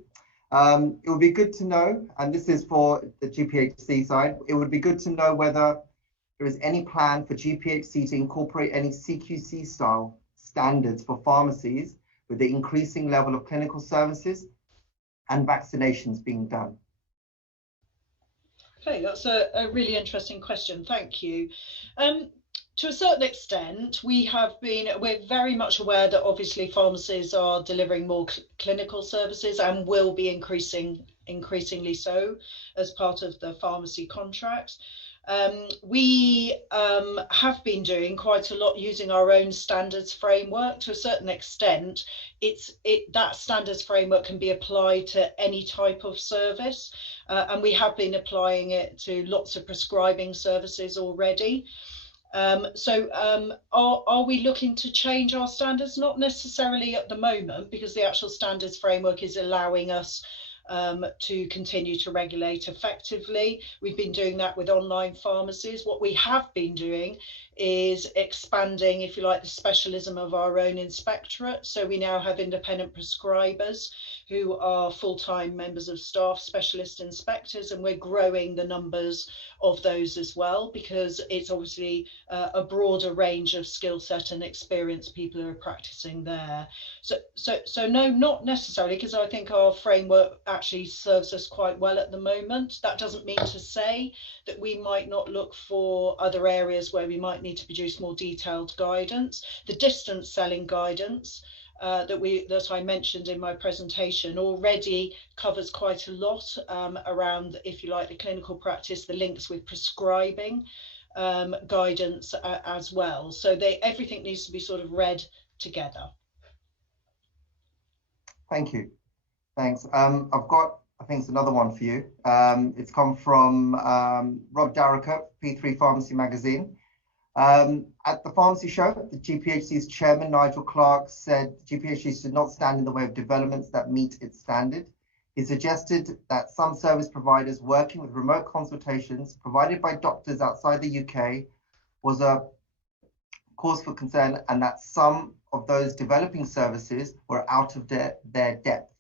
It would be good to know, and this is for the GPhC side, it would be good to know whether there is any plan for GPhC to incorporate any CQC style standards for pharmacies with the increasing level of clinical services and vaccinations being done. Okay, that's a really interesting question. Thank you. To a certain extent, we're very much aware that obviously pharmacies are delivering more clinical services and will be increasingly so as part of the pharmacy contract. We have been doing quite a lot using our own standards framework. To a certain extent, that standards framework can be applied to any type of service, and we have been applying it to lots of prescribing services already. Are we looking to change our standards? Not necessarily at the moment, because the actual standards framework is allowing us to continue to regulate effectively. We've been doing that with online pharmacies. What we have been doing is expanding, if you like, the specialism of our own inspectorate. So we now have independent prescribers who are full-time members of staff, specialist inspectors, and we're growing the numbers of those as well, because it's obviously a broader range of skill set and experience people who are practicing there. So no, not necessarily, because I think our framework actually serves us quite well at the moment. That doesn't mean to say that we might not look for other areas where we might need to produce more detailed guidance. The distance selling guidance that I mentioned in my presentation already covers quite a lot around, if you like, the clinical practice, the links with prescribing guidance as well. So everything needs to be sort of read together. Thank you. Thanks. I've got, I think it's another one for you. It's come from Rob Darricoat, P3 Pharmacy Magazine. At the pharmacy show, the GPhC's chairman, Nigel Clark, said GPhC should not stand in the way of developments that meet its standard. He suggested that some service providers working with remote consultations provided by doctors outside the UK was a cause for concern, and that some of those developing services were out of their depth.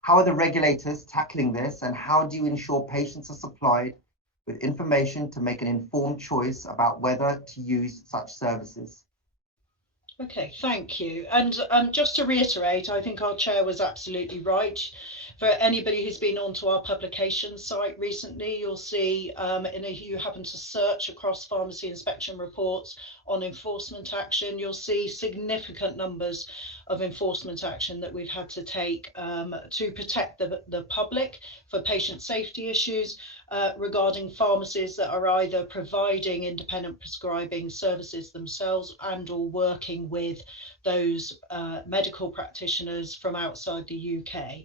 How are the regulators tackling this, and how do you ensure patients are supplied with information to make an informed choice about whether to use such services? Okay, thank you. And just to reiterate, I think our chair was absolutely right. For anybody who's been onto our publication site recently, you'll see, if you happen to search across pharmacy inspection reports on enforcement action, you'll see significant numbers of enforcement action that we've had to take to protect the public for patient safety issues regarding pharmacies that are either providing independent prescribing services themselves and or working with those medical practitioners from outside the UK.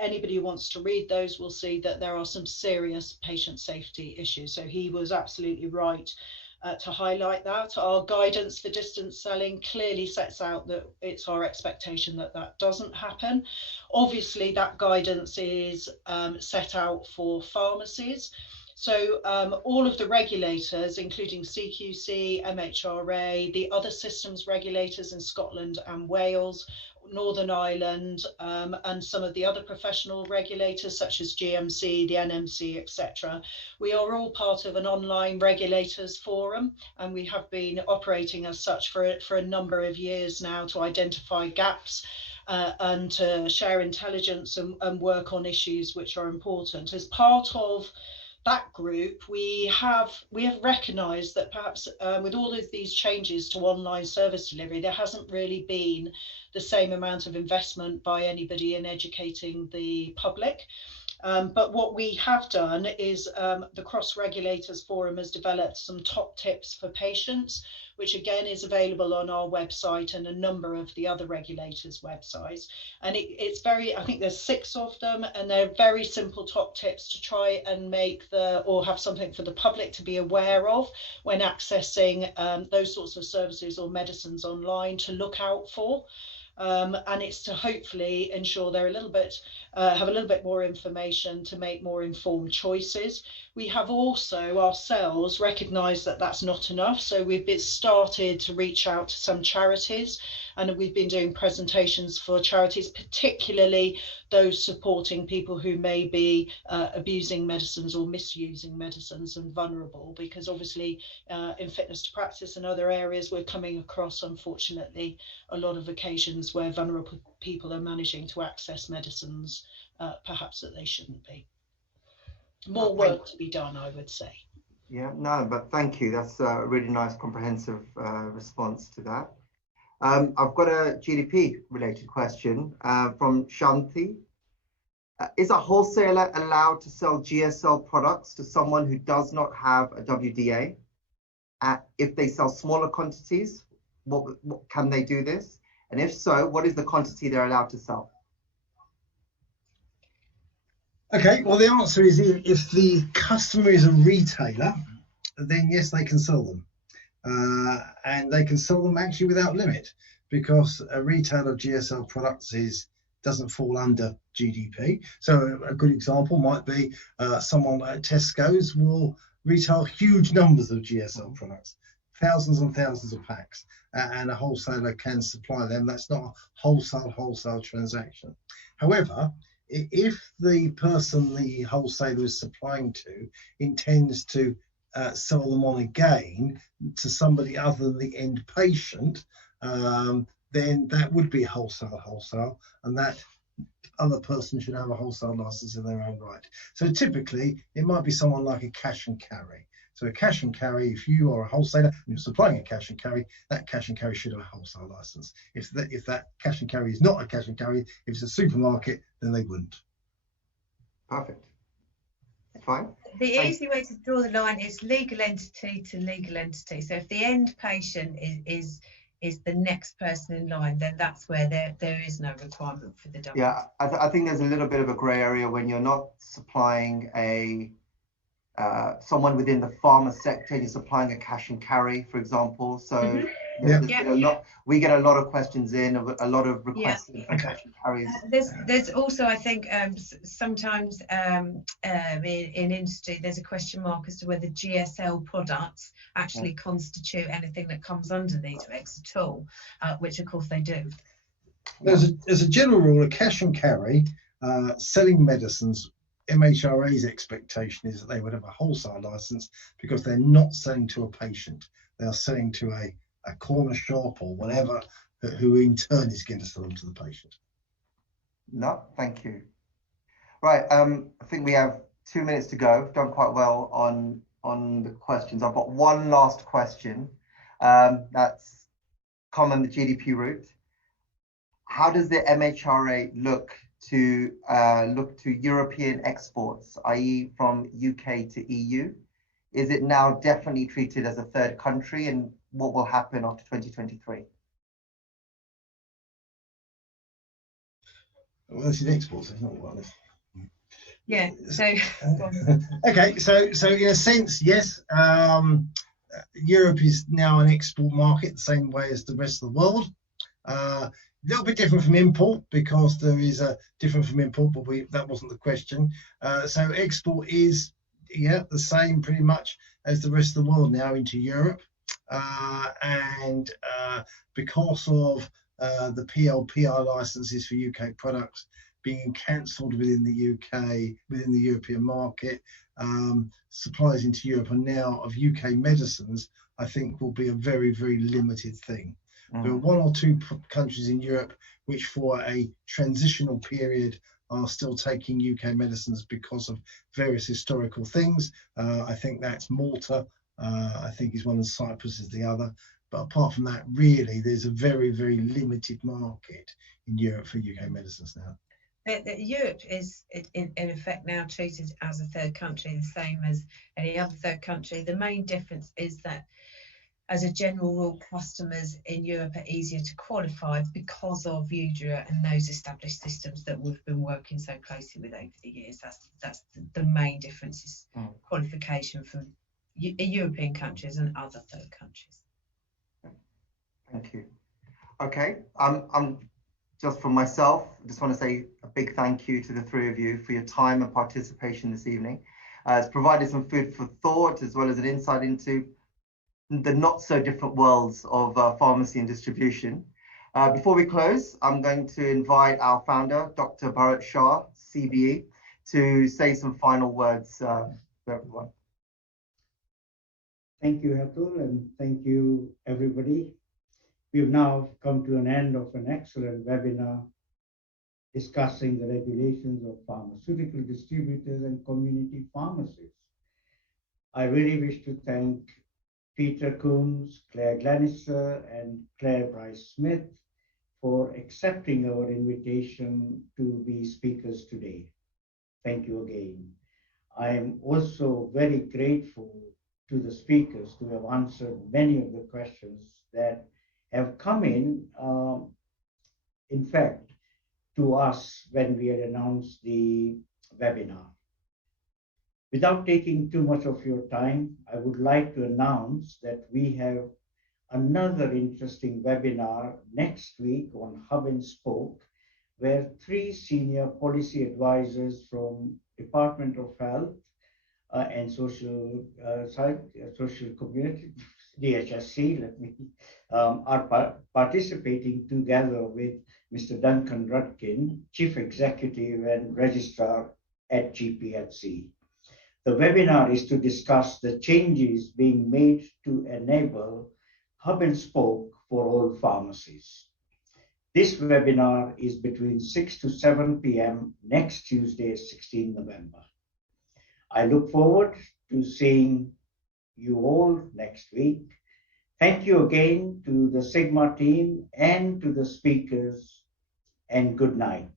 Anybody who wants to read those will see that there are some serious patient safety issues. So he was absolutely right to highlight that. Our guidance for distance selling clearly sets out that it's our expectation that that doesn't happen. Obviously, that guidance is set out for pharmacies. So all of the regulators, including CQC, MHRA, the other systems regulators in Scotland and Wales, Northern Ireland, and some of the other professional regulators such as GMC, the NMC, etc. We are all part of an online regulators forum, and we have been operating as such for a number of years now to identify gaps and to share intelligence and work on issues which are important. As part of that group, we have recognised that perhaps with all of these changes to online service delivery, there hasn't really been the same amount of investment by anybody in educating the public. But what we have done is the Cross Regulators Forum has developed some top tips for patients, which again is available on our website and a number of the other regulators' websites. And it's I think there's 6 of them, and they're very simple top tips to try and have something for the public to be aware of when accessing those sorts of services or medicines online to look out for. and it's to hopefully ensure they're a little bit have a little bit more information to make more informed choices. We have also ourselves recognised that that's not enough, so we've started to reach out to some charities, and we've been doing presentations for charities, particularly those supporting people who may be abusing medicines or misusing medicines and vulnerable, because obviously in fitness to practice and other areas we're coming across, unfortunately, a lot of occasions where vulnerable people are managing to access medicines perhaps that they shouldn't be. More work to be done, I would say. Yeah, no, but thank you. That's a really nice comprehensive response to that. I've got a GDP related question from Shanti. Is a wholesaler allowed to sell GSL products to someone who does not have a WDA? If they sell smaller quantities, what can they do this? And if so, what is the quantity they're allowed to sell? Okay, well, the answer is if the customer is a retailer, then yes, they can sell them. And they can sell them actually without limit, because a retailer of GSL products doesn't fall under GDP. So a good example might be someone like Tesco's will retail huge numbers of GSL products, thousands and thousands of packs, and a wholesaler can supply them. That's not a wholesale transaction. However, if the person the wholesaler is supplying to intends to sell them on again to somebody other than the end patient, then that would be wholesale, and that other person should have a wholesale license in their own right. So typically it might be someone like a cash and carry. So a cash and carry, if you are a wholesaler and you're supplying a cash and carry, that cash and carry should have a wholesale license. If that cash and carry is not a cash and carry, if it's a supermarket, then they wouldn't. Perfect. Fine. The easy way to draw the line is legal entity to legal entity. So if the end patient is the next person in line, then that's where there is no requirement for the double. Yeah, I think there's a little bit of a grey area when you're not supplying someone within the pharma sector, you're supplying a cash and carry, for example. So we get a lot of questions in, a lot of requests for cash and carries. There's also, I think, sometimes in industry, there's a question mark as to whether GSL products actually constitute anything that comes under these regs at all, which of course they do. As a general rule, a cash and carry selling medicines, MHRA's expectation is that they would have a wholesale license, because they're not selling to a patient. They are selling to a corner shop or whatever, who in turn is going to sell them to the patient. No, thank you. Right, I think we have 2 minutes to go. We've done quite well on the questions. I've got one last question. That's common the GDP route. How does the MHRA look to European exports, i.e. from UK to EU? Is it now definitely treated as a third country, and what will happen after 2023? Well, this is exports, it's not what this. Yeah, so okay, so in a sense, yes, Europe is now an export market the same way as the rest of the world. A little bit different from import, because there is a different from import, but that wasn't the question. So export is the same pretty much as the rest of the world now into Europe, and because of the PLPR licenses for UK products being cancelled within the UK, within the European market, supplies into Europe are now of UK medicines, I think will be a very, very limited thing. There are 1 or 2 countries in Europe which for a transitional period are still taking UK medicines because of various historical things. I think that's Malta, I think is one, and Cyprus is the other. But apart from that, really, there's a very, very limited market in Europe for UK medicines now. Europe is in effect now treated as a third country, the same as any other third country. The main difference is that, as a general rule, customers in Europe are easier to qualify because of UDRA and those established systems that we've been working so closely with over the years. That's the main difference, is qualification from European countries and other third countries. Thank you. Okay, I'm just from myself, I just want to say a big thank you to the three of you for your time and participation this evening. It's provided some food for thought as well as an insight into the not so different worlds of pharmacy and distribution. Before we close, I'm going to invite our founder, Dr. Bharat Shah, CBE, to say some final words to everyone. Thank you, Atul, and thank you, everybody. We've now come to an end of an excellent webinar discussing the regulations of pharmaceutical distributors and community pharmacies. I really wish to thank Peter Coombs, Claire Glenister, and Claire Bryce-Smith for accepting our invitation to be speakers today. Thank you again. I am also very grateful to the speakers who have answered many of the questions that have come in fact, to us when we had announced the webinar. Without taking too much of your time, I would like to announce that we have another interesting webinar next week on Hub and Spoke, where 3 senior policy advisors from Department of Health and Social Community, DHSC, are participating together with Mr. Duncan Rudkin, Chief Executive and Registrar at GPhC. The webinar is to discuss the changes being made to enable Hub and Spoke for all pharmacies. This webinar is between 6 to 7 p.m. next Tuesday, 16 November. I look forward to seeing you all next week. Thank you again to the Sigma team and to the speakers, and good night.